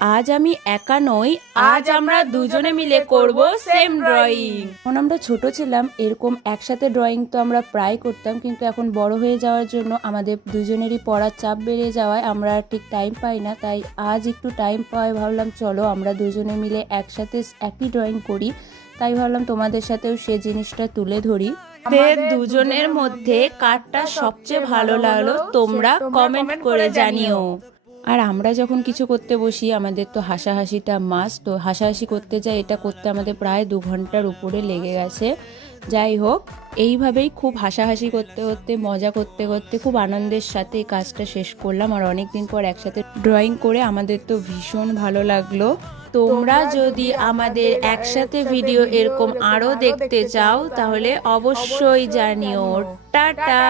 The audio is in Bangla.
আজ আমি একা নই, আজ আমরা দুজনে মিলে করব সেম ড্রয়িং। যখন আমরা ছোট ছিলাম এরকম একসাথে ড্রয়িং তো আমরা প্রায় করতাম, কিন্তু এখন বড় হয়ে যাওয়ার জন্য আমাদের দুজনেরই পড়ার চাপ বেড়ে যাওয়ায় আমরা ঠিক টাইম পাই না। তাই আজ একটু টাইম পাই, ভাবলাম চলো আমরা দুজনে মিলে একসাথে একই ড্রয়িং করি। তাই ভাবলাম তোমাদের সাথেও সে জিনিসটা তুলে ধরি। দুজনের মধ্যে কারটা সবচেয়ে ভালো লাগলো তোমরা কমেন্ট করে জানিও। আর আমরা যখন কিছু করতে বসি আমাদের তো হাসাহাসিটা মাস্ট, তো হাসাহাসি করতে যাই, এটা করতে আমাদের প্রায় 2 ঘন্টার উপরে লেগে গেছে। যাই হোক, এইভাবেই খুব হাসাহাসি করতে করতে মজা করতে করতে খুব আনন্দের সাথে এই কাজটা শেষ করলাম। আর অনেকদিন পর একসাথে ড্রয়িং করে আমাদের তো ভীষণ ভালো লাগলো। তোমরা যদি আমাদের একসাথে ভিডিও এরকম আরো দেখতে চাও তাহলে অবশ্যই জানিও। টাটা।